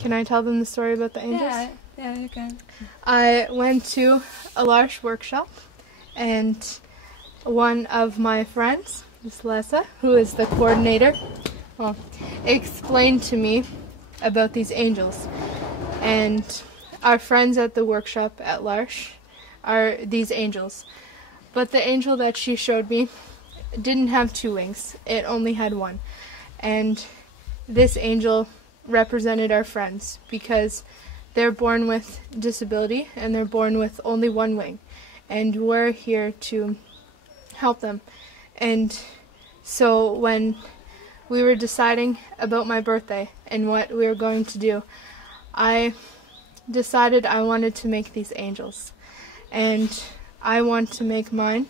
Can I tell them the story about the angels? Yeah, you can. I went to a large workshop, and one of my friends, Miss Lessa, who is the coordinator, explained to me about these angels. And our friends at the workshop at L'Arche are these angels. But the angel that she showed me didn't have 2 wings. It only had 1. And this angel represented our friends because they're born with disability and they're born with only 1 wing. And we're here to help them. And so when we were deciding about my birthday and what we were going to do, I decided I wanted to make these angels. And I want to make mine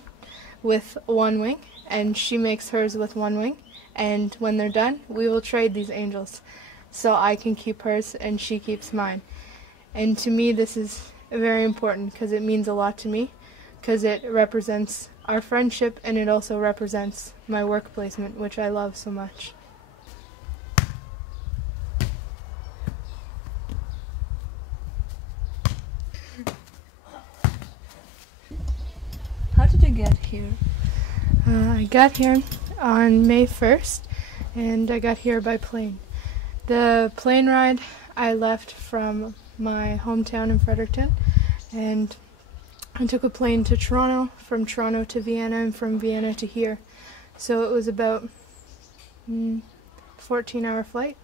with 1 wing, and she makes hers with 1 wing. And when they're done, we will trade these angels. So I can keep hers and she keeps mine. And to me, this is very important because it means a lot to me, because it represents our friendship and it also represents my work placement, which I love so much. How did you get here? I got here on May 1st, and I got here by plane. The plane ride, I left from my hometown in Fredericton, and I took a plane to Toronto, from Toronto to Vienna, and from Vienna to here. So it was about 14-hour flight.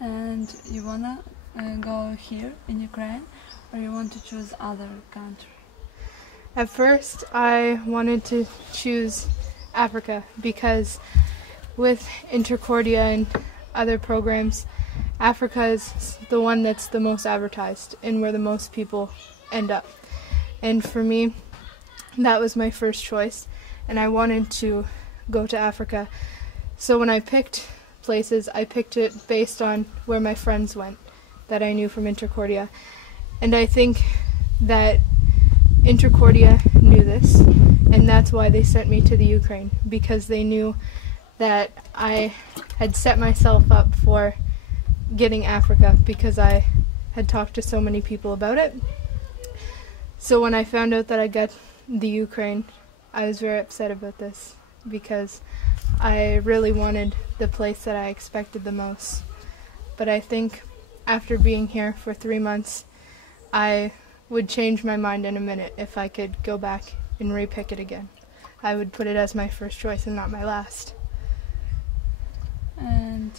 And you wanna go here in Ukraine, or you want to choose other country? At first, I wanted to choose Africa because with Cordia and other programs, Africa is the one that's the most advertised and where the most people end up. And for me, that was my first choice, and I wanted to go to Africa. So when I picked places, I picked it based on where my friends went that I knew from Cordia. And I think that Cordia knew this, and that's why they sent me to the Ukraine, because they knew that I had set myself up for getting Africa because I had talked to so many people about it. So when I found out that I got the Ukraine, I was very upset about this because I really wanted the place that I expected the most. But I think after being here for 3 months, I would change my mind in a minute if I could go back and repick it again. I would put it as my first choice and not my last. And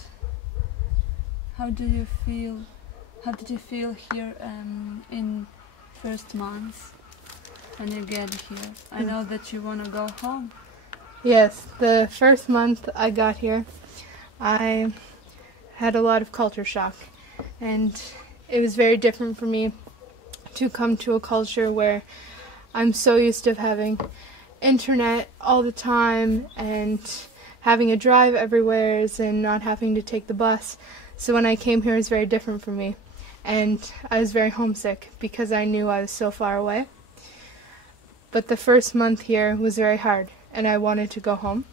how did you feel here in first months when you get here? I know that you want to go home. Yes, the first month I got here, I had a lot of culture shock, and it was very different for me to come to a culture where I'm so used to having internet all the time and having a drive everywhere and not having to take the bus. So when I came here, it was very different for me, and I was very homesick because I knew I was so far away. But the first month here was very hard, and I wanted to go home.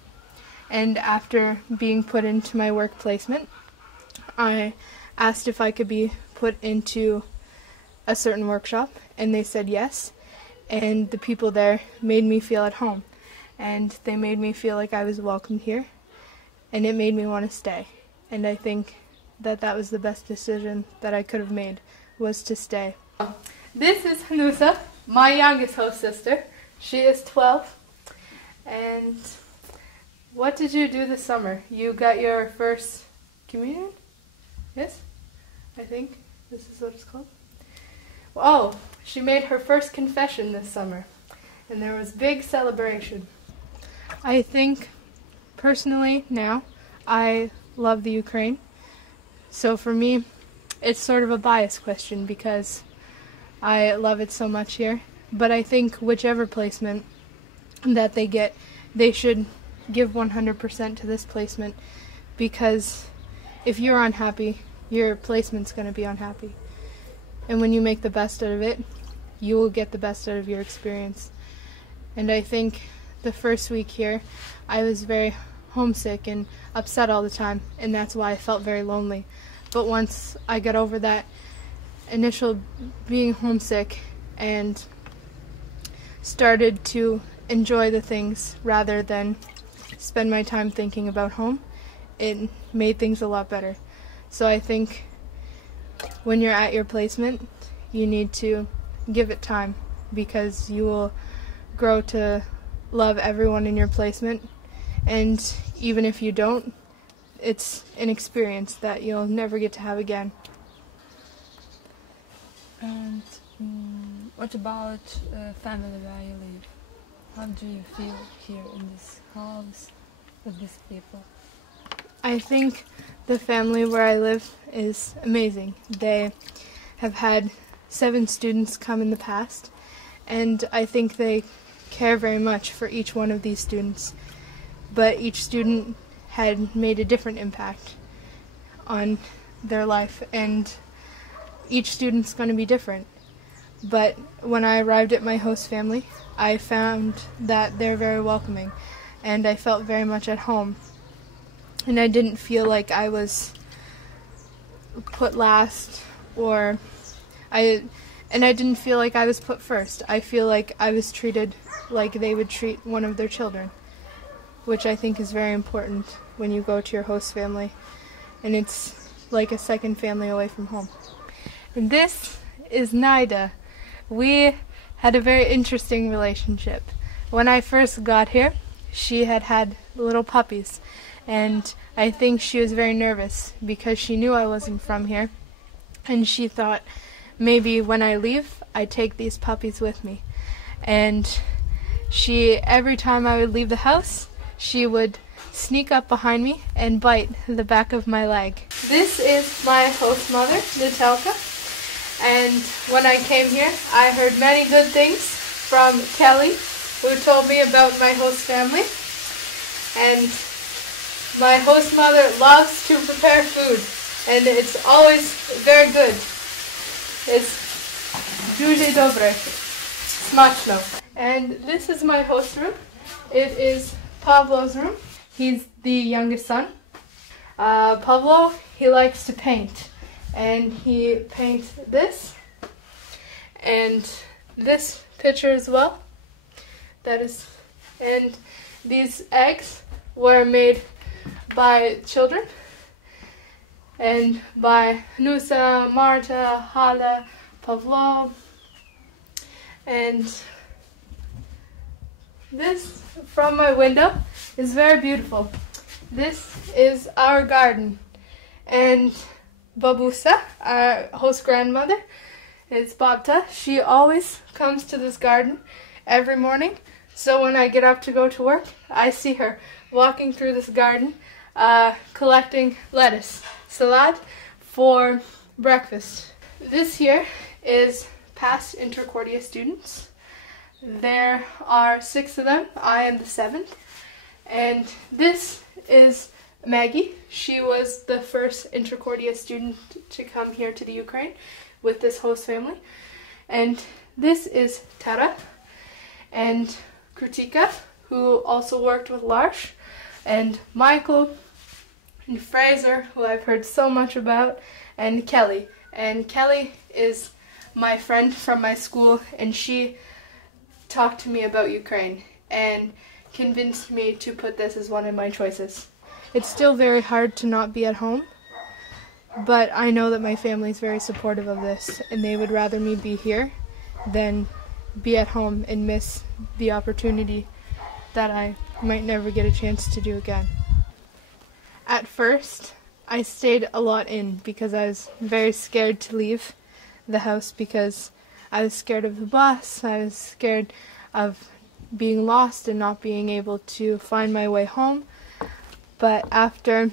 And after being put into my work placement, I asked if I could be put into a certain workshop, and they said yes. And the people there made me feel at home, and they made me feel like I was welcomed here, and it made me want to stay. And I think that that was the best decision that I could have made, was to stay. This is Hanusa, my youngest host sister. She is 12. And what did you do this summer? You got your first communion? Yes? I think this is what it's called. Oh, she made her first confession this summer, and there was big celebration. I think, personally, now, I love the Ukraine. So for me, it's sort of a biased question because I love it so much here. But I think whichever placement that they get, they should give 100% to this placement, because if you're unhappy, your placement's going to be unhappy. And when you make the best out of it, you will get the best out of your experience. And I think the first week here, I was very homesick and upset all the time, and that's why I felt very lonely. But once I got over that initial being homesick and started to enjoy the things rather than spend my time thinking about home, it made things a lot better. So I think when you're at your placement, you need to give it time, because you will grow to love everyone in your placement, and even if you don't, it's an experience that you'll never get to have again. And what about family where you live? How do you feel here in this house with these people? I think the family where I live is amazing. They have had 7 students come in the past, and I think they care very much for each one of these students. But each student had made a different impact on their life, and each student's going to be different. But when I arrived at my host family, I found that they're very welcoming, and I felt very much at home. And I didn't feel like I was put last, I didn't feel like I was put first. I feel like I was treated like they would treat one of their children, which I think is very important when you go to your host family, and it's like a second family away from home. And this is Naida. We had a very interesting relationship. When I first got here, she had little puppies, and I think she was very nervous because she knew I wasn't from here, and she thought maybe when I leave, I'd take these puppies with me. And every time I would leave the house, she would sneak up behind me and bite the back of my leg. This is my host mother, Natalka, and when I came here, I heard many good things from Kelly, who told me about my host family. And my host mother loves to prepare food, and it's always very good. It's дуже dobre, smaczno. And this is my host room. It is Pavlo's room. He's the youngest son. Pavlo, he likes to paint, and he paints this and this picture as well. And these eggs were made by children, and by Nusa, Marta, Hala, Pavlo. And this from my window is very beautiful. This is our garden, and Babusa, our host grandmother, is Babta. She always comes to this garden every morning, so when I get up to go to work, I see her walking through this garden collecting lettuce, salad, for breakfast. This here is past Cordia students. There are 6 of them. I am the 7th. And this is Maggie. She was the first Cordia student to come here to the Ukraine with this host family. And this is Tara and Krutika, who also worked with Lars, and Michael and Fraser, who I've heard so much about, and Kelly. And Kelly is my friend from my school, and she talked to me about Ukraine and convinced me to put this as one of my choices. It's still very hard to not be at home, but I know that my family is very supportive of this, and they would rather me be here than be at home and miss the opportunity that I might never get a chance to do again. At first, I stayed a lot in because I was very scared to leave the house, because I was scared of the bus, I was scared of being lost and not being able to find my way home. But after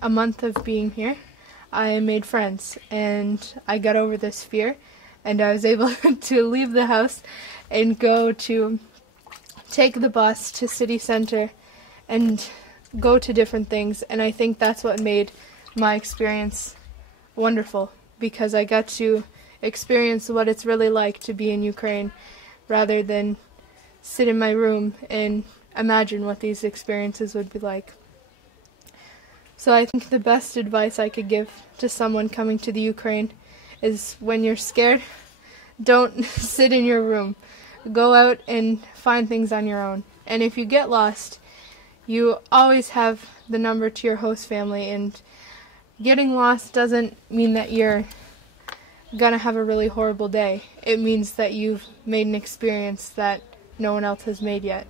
a month of being here, I made friends, and I got over this fear, and I was able to leave the house and go to take the bus to city center and go to different things. And I think that's what made my experience wonderful, because I got to experience what it's really like to be in Ukraine rather than sit in my room and imagine what these experiences would be like. So I think the best advice I could give to someone coming to the Ukraine is when you're scared, don't sit in your room. Go out and find things on your own. And if you get lost, you always have the number to your host family, and getting lost doesn't mean that you're gonna have a really horrible day. It means that you've made an experience that no one else has made yet.